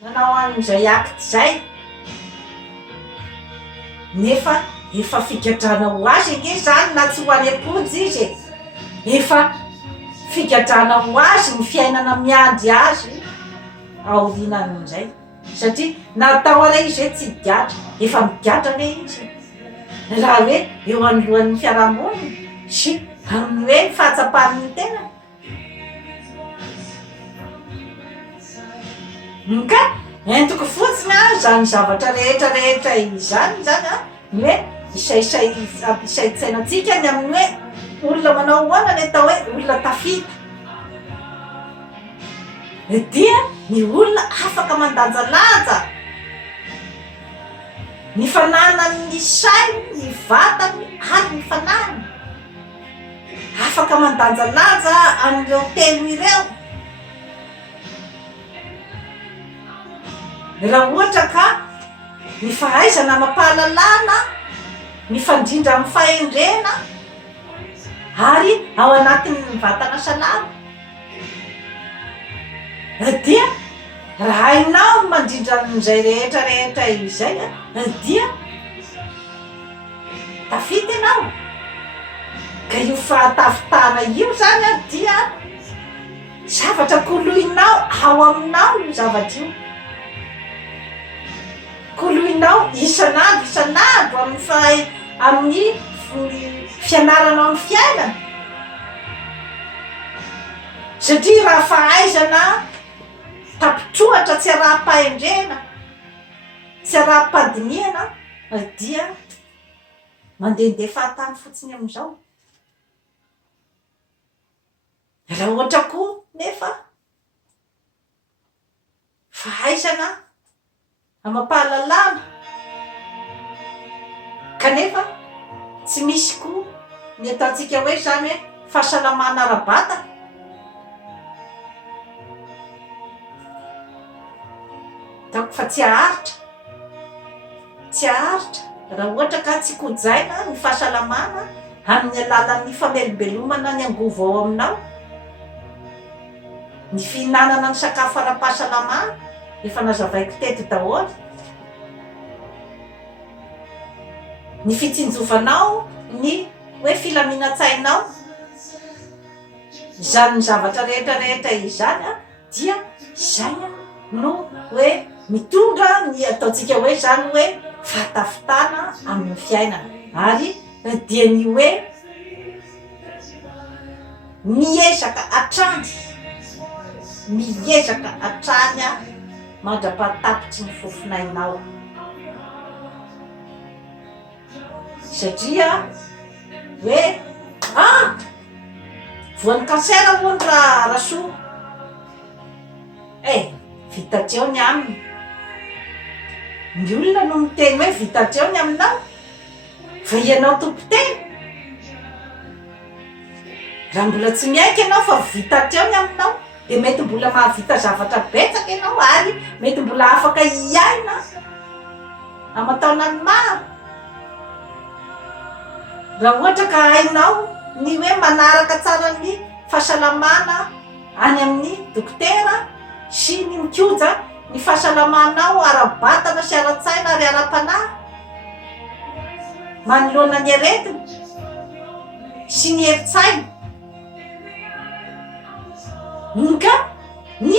Nanao an'izay akty zay nefa efa figadrana ho azy anie zany na tsy ho any am-ponjy izy efa figadrana ho azy ny fiainana miandry azy aorianan'izay satria natao ara izy hoe tsy higatra efa migatra le izy raha hoe eo anolohan'ny fiarahamonina sy amin'ny hoe fahatsapahan'ny tena ka entiko fotsiny a zany zavatra rehetrarehetra izany zany a hoe isaitsainatsika ny amin'ny hoe olona manao hoana ny atao hoe olona tafita dia ny olona afaka mandanjalanja ny fananany ny sainy ny vatany ary ny fanahiny afaka mandanjalanja an'ireo telo ireo raha ohatra ka ny fahaizana mampahalalana ny fandrindra amin'ny fahendrena ary ao anatin'ny vatana salama dia raha hainao mandrindra n'izay rehetrarehetra izay dia tafita ianao ka io fahatafitana io zany dia zavatra koloinao ao aminao io zavatra io koloinao isan'andro amin'ny fianaranao amin'ny fiainana satria raha fahaizana tapitrohatra tsy araha-pahendrena tsy araha-padiniana dia mandehandeha fahatany fotsiny amin'izao raha ohatra koa nefa fahaizana amampahalalana kanefa tsy misy koa ny ataontsika hoe zany hoe fahasalamana ara-bata taoko fa tsy aharitra raha ohatra ka tsy kojaina ny fahasalamana amin'ny alalan'ny famelombelomana ny angovo ao aminao ny fihinanana ny sakafo ara-pahasalamana efa nazavaiko teto daholo ny fitsinjovanao ny hoe filaminantsainao izany ny zavatra rehetrarehetra izany dia izay no hoe mitondra ny ataontsika hoe zany hoe fahatafitana amin'ny fiainana ary dia ny hoe miezaka hatrany mandra-pahatapitry ny fofinainao satria hoe voan'ny kansera hoany raha soa vitatreo ny aminy ny olona no miteny hoe vitatreo ny aminao fa ianao tompo-teny raha mbola tsy miaika ianao fa vitatreo ny aminao de mety mbola mahavita zavatra betsaka ianao ary mety mbola afaka iaina amataonany maro raha ohatra ka hainao ny hoe manaraka tsara ny fahasalamana any amin'ny dokotera sy ny mikoja ny fahasalamanao ara-batana sy ara-tsaina ary ara-panahy manoloana ny aretina sy ny eritsaina ka ny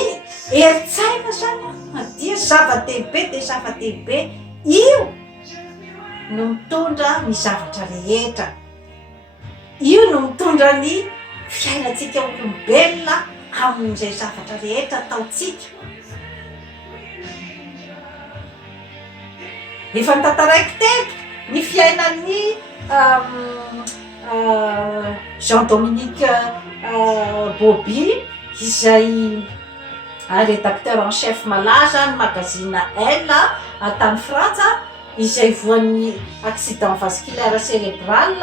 eritsaina zany dia zava-dehibe io no mitondra ny zavatra rehetra io no mitondra ny fiainatsika olombelona amin'izay zavatra rehetra ataotsika efa nitantaraiko teto ny fiainan'ny Jean-Dominique Bobby izay rédacteur en chef malaza ny magazina Elle tany Frantsa izay voan'ny accident vasculaire cérébral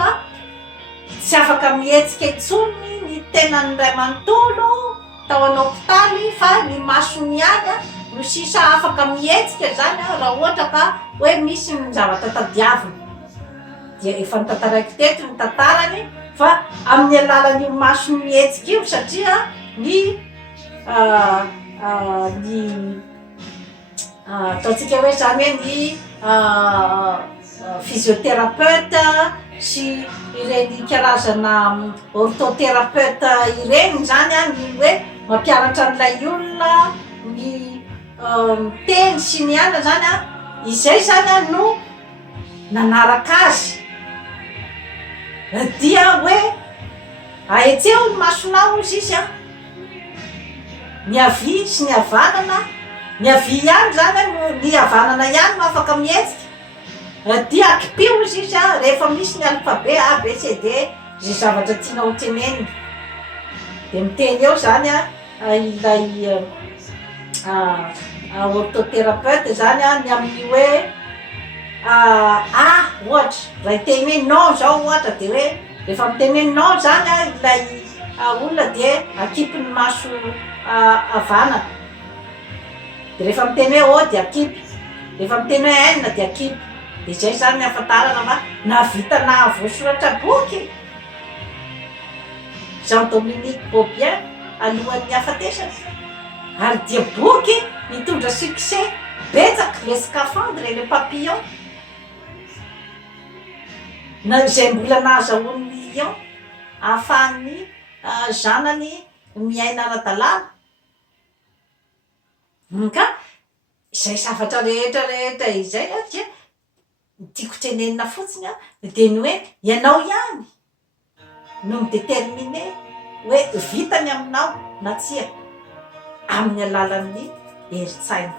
tsy afaka mihetsika intsony ny tenany ray manontolo tao an'hôpitaly fa ny masony ihany no sisa afaka mihetsika zany raha ohatra ka hoe misy ny zavatra tadiavina dia efa nitantaraiko teto ny tantarany fa amin'ny alalan'io masony mihetsika io satria ny ataontsika hoe zany hoe ny physiothérapeute sy ireny karazana orthothérapeute ireny zany a ny hoe mampianatra an'ilay olona ny teny sy ny ana zany a izay zany a no nanaraka azy dia hoe aetseo ny masonao izy izy a ny avia sy ny havanana ny avia ihany zany no ny havanana ihany no afaka mihetsika dia akipio izy izy a rehefa misy ny alphabe A B C D zay zavatra tianao teneniny de miteny eo zany a ilay orthothérapeute zany a ny amin'ny hoe ohatra raha hiteny hoe non zao ohatra de hoe rehefa miteny hoe non zany a ilay olona de akipy ny maso havanana de rehefa miteny hoe o de akipy, rehefa miteny hoe n de akipy de zay zany ny ahafantarana fa navita na voasoratra boky Jean-Dominique Beaubien alohan'ny hafatesana ary dia boky mitondra succès betsaka les scaphandres et les papillons na zay mbola nahazahoan'ny lion ahafahan'ny zanany miaina ara-dalàna ka izay zavatra rehetra izay a dia tiako tenenina fotsiny a de ny hoe ianao ihany no midéterminer hoe vitany aminao na tsia amin'ny alalan'ny herin-tsaina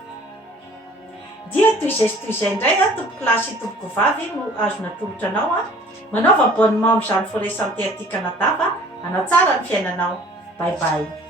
dia toy izay indray a tompoko lahy sy tompoko vavy no azona tolotra anao a manaova abonnement amin'izany forêt santé aty Canada fa hanatsara ny fiainanao bye bye.